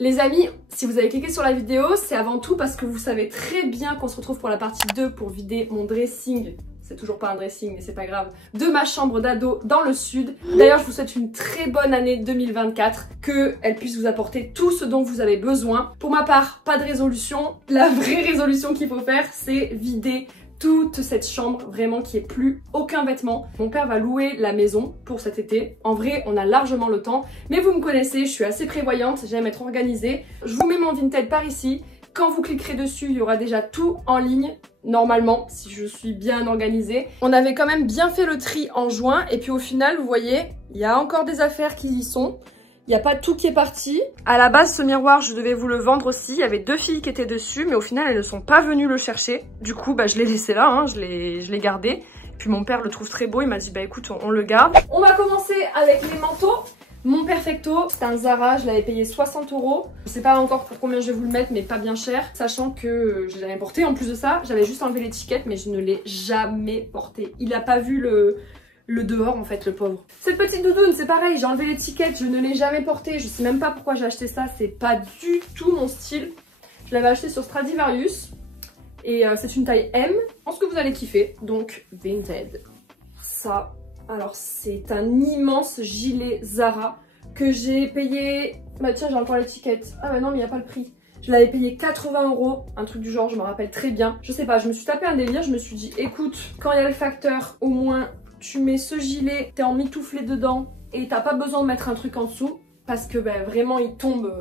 Les amis, si vous avez cliqué sur la vidéo, c'est avant tout parce que vous savez très bien qu'on se retrouve pour la partie 2 pour vider mon dressing. C'est toujours pas un dressing, mais c'est pas grave. De ma chambre d'ado dans le sud. D'ailleurs, je vous souhaite une très bonne année 2024. Qu'elle puisse vous apporter tout ce dont vous avez besoin. Pour ma part, pas de résolution. La vraie résolution qu'il faut faire, c'est vider toute cette chambre, vraiment qui est plus aucun vêtement. Mon père va louer la maison pour cet été. En vrai, on a largement le temps. Mais vous me connaissez, je suis assez prévoyante, j'aime être organisée. Je vous mets mon Vinted par ici. Quand vous cliquerez dessus, il y aura déjà tout en ligne, normalement, si je suis bien organisée. On avait quand même bien fait le tri en juin, et puis au final, vous voyez, il y a encore des affaires qui y sont. Il n'y a pas tout qui est parti. À la base, ce miroir, je devais vous le vendre aussi. Il y avait 2 filles qui étaient dessus, mais au final, elles ne sont pas venues le chercher. Du coup, bah, je l'ai laissé là, hein, je l'ai gardé. Puis mon père le trouve très beau, il m'a dit, bah écoute, on le garde. On va commencer avec les manteaux. Mon Perfecto, c'est un Zara, je l'avais payé 60 €. Je sais pas encore pour combien je vais vous le mettre, mais pas bien cher. Sachant que je l'ai jamais porté. En plus de ça, j'avais juste enlevé l'étiquette, mais je ne l'ai jamais porté. Il a pas vu le dehors en fait, le pauvre. Cette petite doudoune, c'est pareil, j'ai enlevé l'étiquette, je ne l'ai jamais portée. Je sais même pas pourquoi j'ai acheté ça, c'est pas du tout mon style. Je l'avais acheté sur Stradivarius. Et c'est une taille M. Je pense que vous allez kiffer. Donc, Vinted. Ça... Alors c'est un immense gilet Zara que j'ai payé... Bah tiens, j'ai encore l'étiquette. Ah bah non, mais il n'y a pas le prix. Je l'avais payé 80 €, un truc du genre, je me rappelle très bien. Je sais pas, je me suis tapé un délire, je me suis dit, écoute, quand il y a le facteur, au moins tu mets ce gilet, t'es en mitouflé dedans et t'as pas besoin de mettre un truc en dessous parce que bah, vraiment il tombe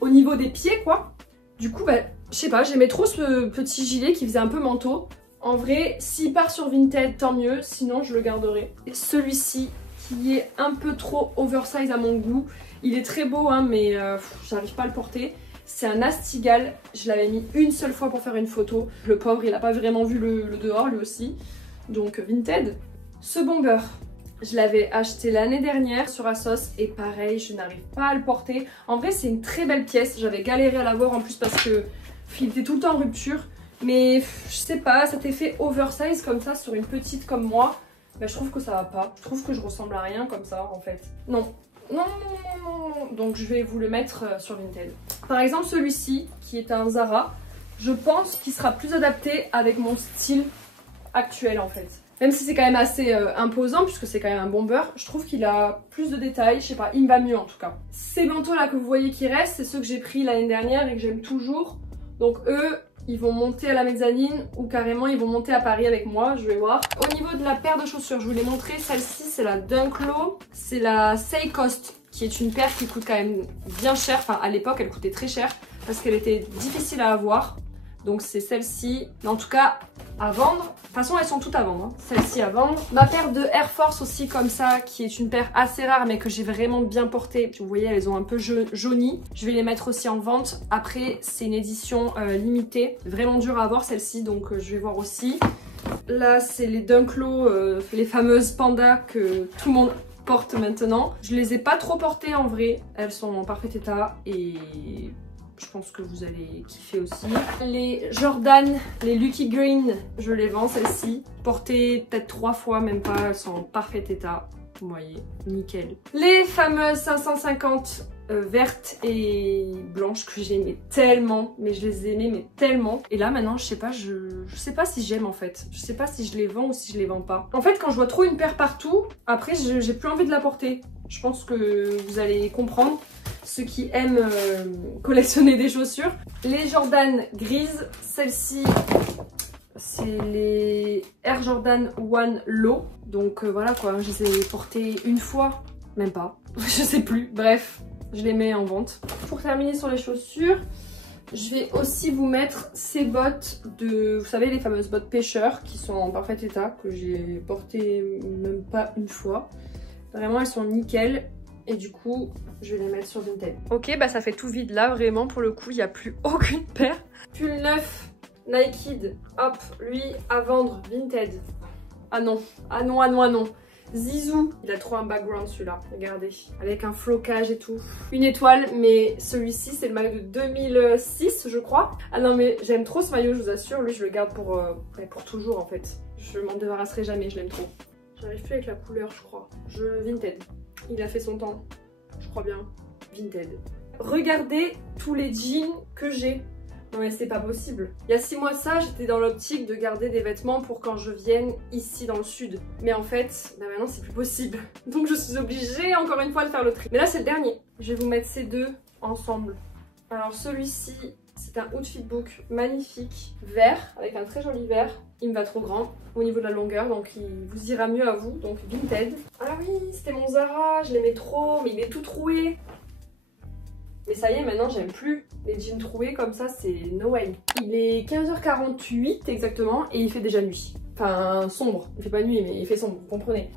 au niveau des pieds quoi. Du coup, bah, je sais pas, j'aimais trop ce petit gilet qui faisait un peu manteau. En vrai, s'il part sur Vinted, tant mieux, sinon je le garderai. Celui-ci, qui est un peu trop oversize à mon goût, il est très beau, hein, mais j'arrive pas à le porter. C'est un Astigal, je l'avais mis une seule fois pour faire une photo. Le pauvre, il a pas vraiment vu le dehors, lui aussi. Donc Vinted. Ce bomber, je l'avais acheté l'année dernière sur Asos et pareil, je n'arrive pas à le porter. En vrai, c'est une très belle pièce, j'avais galéré à l'avoir en plus parce que il était tout le temps en rupture. Mais je sais pas, cet effet oversize comme ça sur une petite comme moi, bah, je trouve que ça va pas. Je trouve que je ressemble à rien comme ça en fait. Non. Non, non, non, non. Donc je vais vous le mettre sur Vinted. Par exemple celui-ci, qui est un Zara, je pense qu'il sera plus adapté avec mon style actuel en fait. Même si c'est quand même assez imposant puisque c'est quand même un bomber, je trouve qu'il a plus de détails, je sais pas, il me va mieux en tout cas. Ces manteaux là que vous voyez qui restent, c'est ceux que j'ai pris l'année dernière et que j'aime toujours. Donc eux, ils vont monter à la mezzanine ou carrément ils vont monter à Paris avec moi, je vais voir. Au niveau de la paire de chaussures, je vous l'ai montré, celle-ci c'est la Dunklo, c'est la Seikost qui est une paire qui coûte quand même bien cher, enfin à l'époque elle coûtait très cher parce qu'elle était difficile à avoir. Donc c'est celle-ci, mais en tout cas à vendre. De toute façon elles sont toutes à vendre, hein. Celle-ci à vendre. Ma paire de Air Force aussi comme ça, qui est une paire assez rare mais que j'ai vraiment bien portée. Puis vous voyez elles ont un peu jauni. Je vais les mettre aussi en vente. Après c'est une édition limitée, vraiment dure à avoir celle-ci, donc je vais voir aussi. Là c'est les Dunklo, les fameuses pandas que tout le monde porte maintenant. Je les ai pas trop portées en vrai, elles sont en parfait état et... je pense que vous allez kiffer aussi. Les Jordan, les Lucky Green, je les vends celles-ci. Portées peut-être 3 fois, même pas, elles sont en parfait état. Vous voyez, nickel. Les fameuses 550 vertes et blanches que j'aimais tellement, mais je les aimais mais tellement. Et là maintenant, je sais pas si j'aime en fait. Je sais pas si je les vends ou si je les vends pas. En fait, quand je vois trop une paire partout, après j'ai plus envie de la porter. Je pense que vous allez comprendre. Ceux qui aiment collectionner des chaussures. Les Jordan grises, celle-ci c'est les Air Jordan One Low. Donc voilà quoi, je les ai portées une fois, même pas, je sais plus, bref, je les mets en vente. Pour terminer sur les chaussures, je vais aussi vous mettre ces bottes de, vous savez les fameuses bottes pêcheurs qui sont en parfait état, que j'ai portées même pas une fois. Vraiment elles sont nickel. Et du coup, je vais les mettre sur Vinted. Ok, bah ça fait tout vide là, vraiment, pour le coup, il n'y a plus aucune paire. Pull neuf, Nike, hop, lui, à vendre, Vinted. Ah non, ah non, ah non, ah non. Zizou, il a trop un background celui-là, regardez. Avec un flocage et tout. Une étoile, mais celui-ci, c'est le maillot de 2006, je crois. Ah non, mais j'aime trop ce maillot, je vous assure. Lui, je le garde pour toujours, en fait. Je m'en débarrasserai jamais, je l'aime trop. J'arrive plus avec la couleur, je crois. Vinted. Il a fait son temps, je crois bien. Vinted. regardez tous les jeans que j'ai. Non mais c'est pas possible. Il y a 6 mois de ça, j'étais dans l'optique de garder des vêtements pour quand je vienne ici dans le sud. Mais en fait, bah maintenant c'est plus possible. Donc je suis obligée encore une fois de faire le tri. Mais là c'est le dernier. Je vais vous mettre ces deux ensemble. Alors celui-ci, c'est un outfit book magnifique, vert, avec un très joli vert. Il me va trop grand au niveau de la longueur, donc il vous ira mieux à vous. Donc Vinted. Ah oui, c'était mon Zara, je l'aimais trop, mais il est tout troué. Mais ça y est, maintenant j'aime plus les jeans troués comme ça, c'est no way. Il est 15h48 exactement et il fait déjà nuit. Enfin sombre, il fait pas nuit mais il fait sombre, vous comprenez.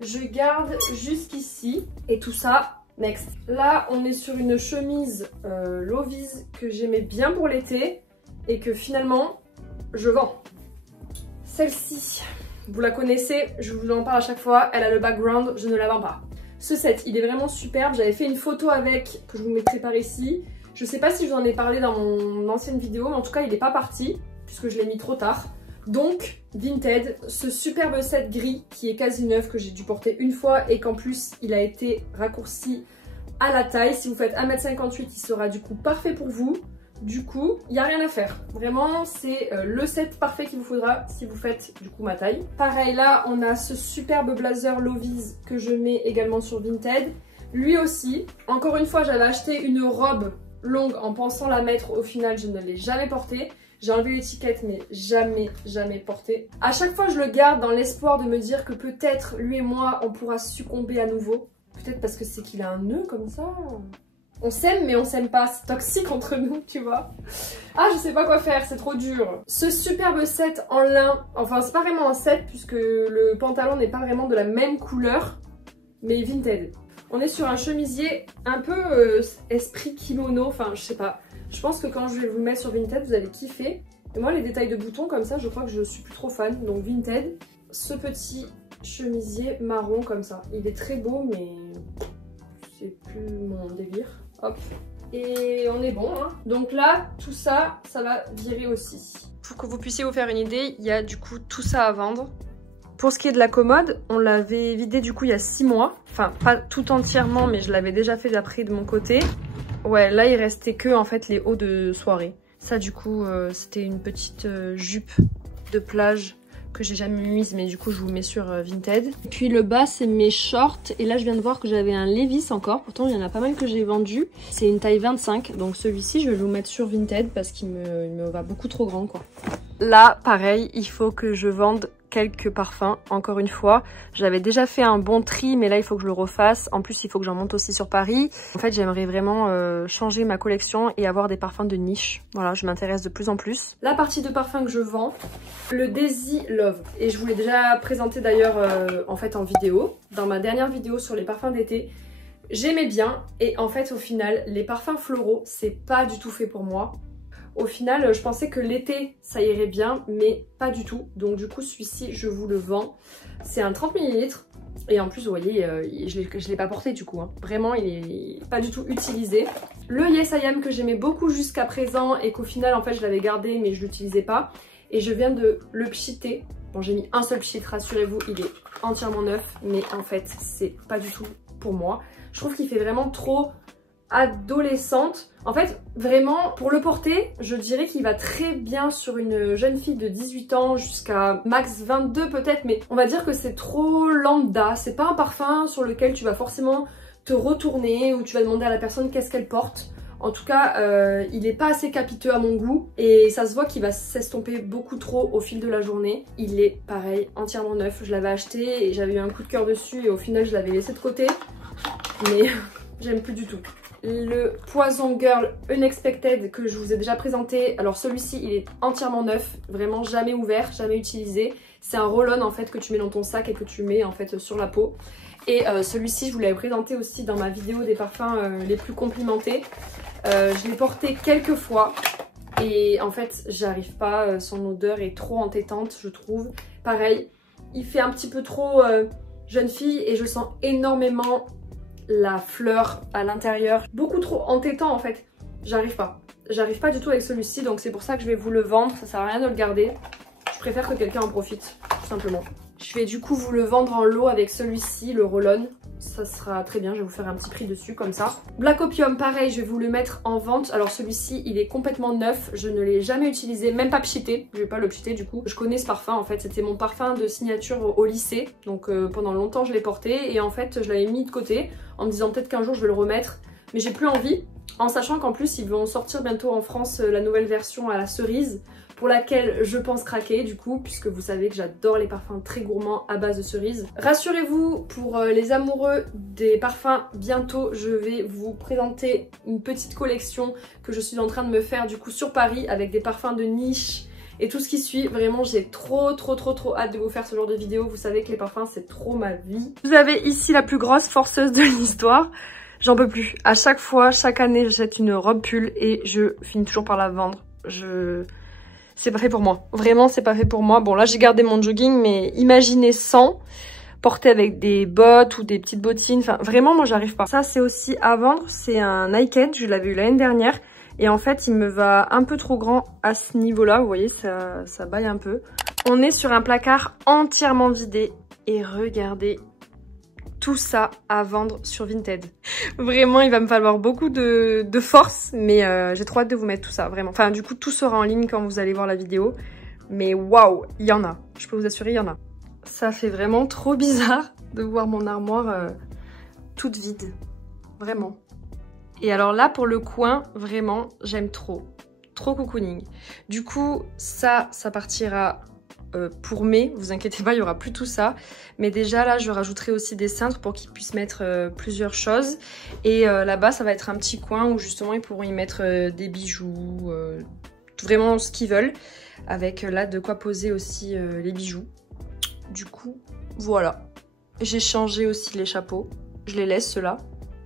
Je garde jusqu'ici et tout ça, next. Là on est sur une chemise Lovies que j'aimais bien pour l'été et que finalement je vends. Celle-ci, vous la connaissez, je vous en parle à chaque fois, elle a le background, je ne la vends pas. Ce set, il est vraiment superbe. J'avais fait une photo avec, que je vous mettrai par ici. Je sais pas si je vous en ai parlé dans mon ancienne vidéo, mais en tout cas, il n'est pas parti, puisque je l'ai mis trop tard. Donc, Vinted, ce superbe set gris, qui est quasi neuf, que j'ai dû porter une fois, et qu'en plus, il a été raccourci à la taille. Si vous faites 1m58, il sera du coup parfait pour vous. Du coup, il n'y a rien à faire. Vraiment, c'est le set parfait qu'il vous faudra si vous faites du coup ma taille. Pareil, là, on a ce superbe blazer Lovies que je mets également sur Vinted. Lui aussi, encore une fois, j'avais acheté une robe longue en pensant la mettre. Au final, je ne l'ai jamais portée. J'ai enlevé l'étiquette, mais jamais portée. À chaque fois, je le garde dans l'espoir de me dire que peut-être, lui et moi, on pourra succomber à nouveau. Peut-être parce que c'est qu'il a un nœud comme ça. On s'aime mais on s'aime pas, c'est toxique entre nous, tu vois. Ah, je sais pas quoi faire, c'est trop dur. Ce superbe set en lin, enfin c'est pas vraiment un set puisque le pantalon n'est pas vraiment de la même couleur, mais Vinted. On est sur un chemisier un peu esprit kimono, enfin je sais pas. Je pense que quand je vais vous le mettre sur Vinted, vous allez kiffer. Et moi les détails de boutons comme ça, je crois que je suis plus trop fan, donc Vinted. Ce petit chemisier marron comme ça, il est très beau mais c'est plus mon délire. Hop, et on est bon, hein. Donc là, tout ça, ça va virer aussi. Pour que vous puissiez vous faire une idée, il y a du coup tout ça à vendre. Pour ce qui est de la commode, on l'avait vidé du coup il y a 6 mois. Enfin, pas tout entièrement, mais je l'avais déjà fait d'après de mon côté. Ouais, là il restait que en fait les hauts de soirée. Ça du coup, c'était une petite jupe de plage que j'ai jamais mise, mais du coup je vous mets sur Vinted. Et puis le bas c'est mes shorts, et là je viens de voir que j'avais un Levi's encore, pourtant il y en a pas mal que j'ai vendu. C'est une taille 25, donc celui-ci je vais vous mettre sur Vinted parce qu'il me va beaucoup trop grand quoi. Là pareil, il faut que je vende quelques parfums, encore une fois. J'avais déjà fait un bon tri, mais là il faut que je le refasse. En plus il faut que j'en monte aussi sur Paris. En fait j'aimerais vraiment changer ma collection et avoir des parfums de niche. Voilà, je m'intéresse de plus en plus. La partie de parfums que je vends, le Daisy Love. Et je vous l'ai déjà présenté d'ailleurs en fait en vidéo. Dans ma dernière vidéo sur les parfums d'été. J'aimais bien, et en fait au final les parfums floraux c'est pas du tout fait pour moi. Au final, je pensais que l'été, ça irait bien, mais pas du tout. Donc du coup, celui-ci, je vous le vends. C'est un 30 ml. Et en plus, vous voyez, je ne l'ai pas porté du coup. Hein. Vraiment, il est pas du tout utilisé. Le Yes I Am que j'aimais beaucoup jusqu'à présent et qu'au final, en fait, je l'avais gardé, mais je l'utilisais pas. Et je viens de le pchiter. Bon, j'ai mis un seul pchit, rassurez-vous, il est entièrement neuf. Mais en fait, c'est pas du tout pour moi. Je trouve qu'il fait vraiment trop adolescente. En fait, vraiment, pour le porter, je dirais qu'il va très bien sur une jeune fille de 18 ans jusqu'à max 22 peut-être, mais on va dire que c'est trop lambda. C'est pas un parfum sur lequel tu vas forcément te retourner ou tu vas demander à la personne qu'est-ce qu'elle porte. En tout cas, il est pas assez capiteux à mon goût et ça se voit qu'il va s'estomper beaucoup trop au fil de la journée. Il est pareil, entièrement neuf. Je l'avais acheté et j'avais eu un coup de cœur dessus et au final, je l'avais laissé de côté. Mais j'aime plus du tout. Le Poison Girl Unexpected que je vous ai déjà présenté. Alors celui-ci il est entièrement neuf, vraiment jamais ouvert, jamais utilisé. C'est un roll-on en fait que tu mets dans ton sac et que tu mets en fait sur la peau. Et celui-ci je vous l'avais présenté aussi dans ma vidéo des parfums les plus complimentés. Je l'ai porté quelques fois et en fait j'arrive pas, son odeur est trop entêtante je trouve. Pareil, il fait un petit peu trop jeune fille et je sens énormément la fleur à l'intérieur, beaucoup trop entêtant en fait. J'arrive pas du tout avec celui-ci, donc c'est pour ça que je vais vous le vendre. Ça sert à rien de le garder, je préfère que quelqu'un en profite tout simplement. Je vais du coup vous le vendre en lot avec celui-ci, le roll-on. Ça sera très bien, je vais vous faire un petit prix dessus comme ça. Black Opium, pareil, je vais vous le mettre en vente. Alors celui-ci, il est complètement neuf, je ne l'ai jamais utilisé, même pas pchité. Je vais pas le pchiter du coup. Je connais ce parfum en fait, c'était mon parfum de signature au lycée. Donc pendant longtemps je l'ai porté et en fait je l'avais mis de côté en me disant peut-être qu'un jour je vais le remettre. Mais j'ai plus envie, en sachant qu'en plus ils vont sortir bientôt en France la nouvelle version à la cerise, pour laquelle je pense craquer du coup, puisque vous savez que j'adore les parfums très gourmands à base de cerise. Rassurez-vous, pour les amoureux des parfums, bientôt je vais vous présenter une petite collection que je suis en train de me faire du coup sur Paris avec des parfums de niche et tout ce qui suit. Vraiment j'ai trop hâte de vous faire ce genre de vidéo. Vous savez que les parfums c'est trop ma vie. Vous avez ici la plus grosse forceuse de l'histoire. J'en peux plus. À chaque fois, chaque année, j'achète une robe pull et je finis toujours par la vendre. C'est pas fait pour moi. Vraiment, c'est pas fait pour moi. Bon, là, j'ai gardé mon jogging, mais imaginez sans, porter avec des bottes ou des petites bottines. Enfin, vraiment, moi, j'arrive pas. Ça, c'est aussi à vendre. C'est un Naked. Je l'avais eu l'année dernière. Et en fait, il me va un peu trop grand à ce niveau-là. Vous voyez, ça baille un peu. On est sur un placard entièrement vidé. Et regardez tout ça à vendre sur Vinted. Vraiment, il va me falloir beaucoup de force, mais j'ai trop hâte de vous mettre tout ça, vraiment. Enfin, du coup, tout sera en ligne quand vous allez voir la vidéo. Mais waouh, il y en a. Je peux vous assurer, il y en a. Ça fait vraiment trop bizarre de voir mon armoire toute vide. Vraiment. Et alors là, pour le coin, vraiment, j'aime trop. Trop cocooning. Du coup, ça partira pour mai, vous inquiétez pas, il y aura plus tout ça. Mais déjà là, je rajouterai aussi des cintres pour qu'ils puissent mettre plusieurs choses. Et là-bas, ça va être un petit coin où justement ils pourront y mettre des bijoux, vraiment ce qu'ils veulent. Avec là de quoi poser aussi les bijoux. Du coup, voilà. J'ai changé aussi les chapeaux. Je les laisse ceux-là.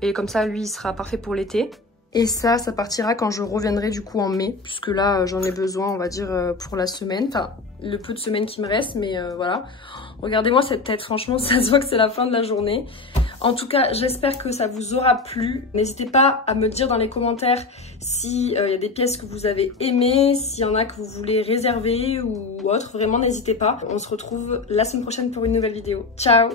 Et comme ça, lui, il sera parfait pour l'été. Et ça partira quand je reviendrai du coup en mai, puisque là j'en ai besoin, on va dire, pour la semaine, enfin le peu de semaines qui me reste, mais voilà. Regardez-moi cette tête, franchement ça se voit que c'est la fin de la journée. En tout cas, j'espère que ça vous aura plu. N'hésitez pas à me dire dans les commentaires s'il y a des pièces que vous avez aimées, s'il y en a que vous voulez réserver ou autre, vraiment n'hésitez pas. On se retrouve la semaine prochaine pour une nouvelle vidéo. Ciao!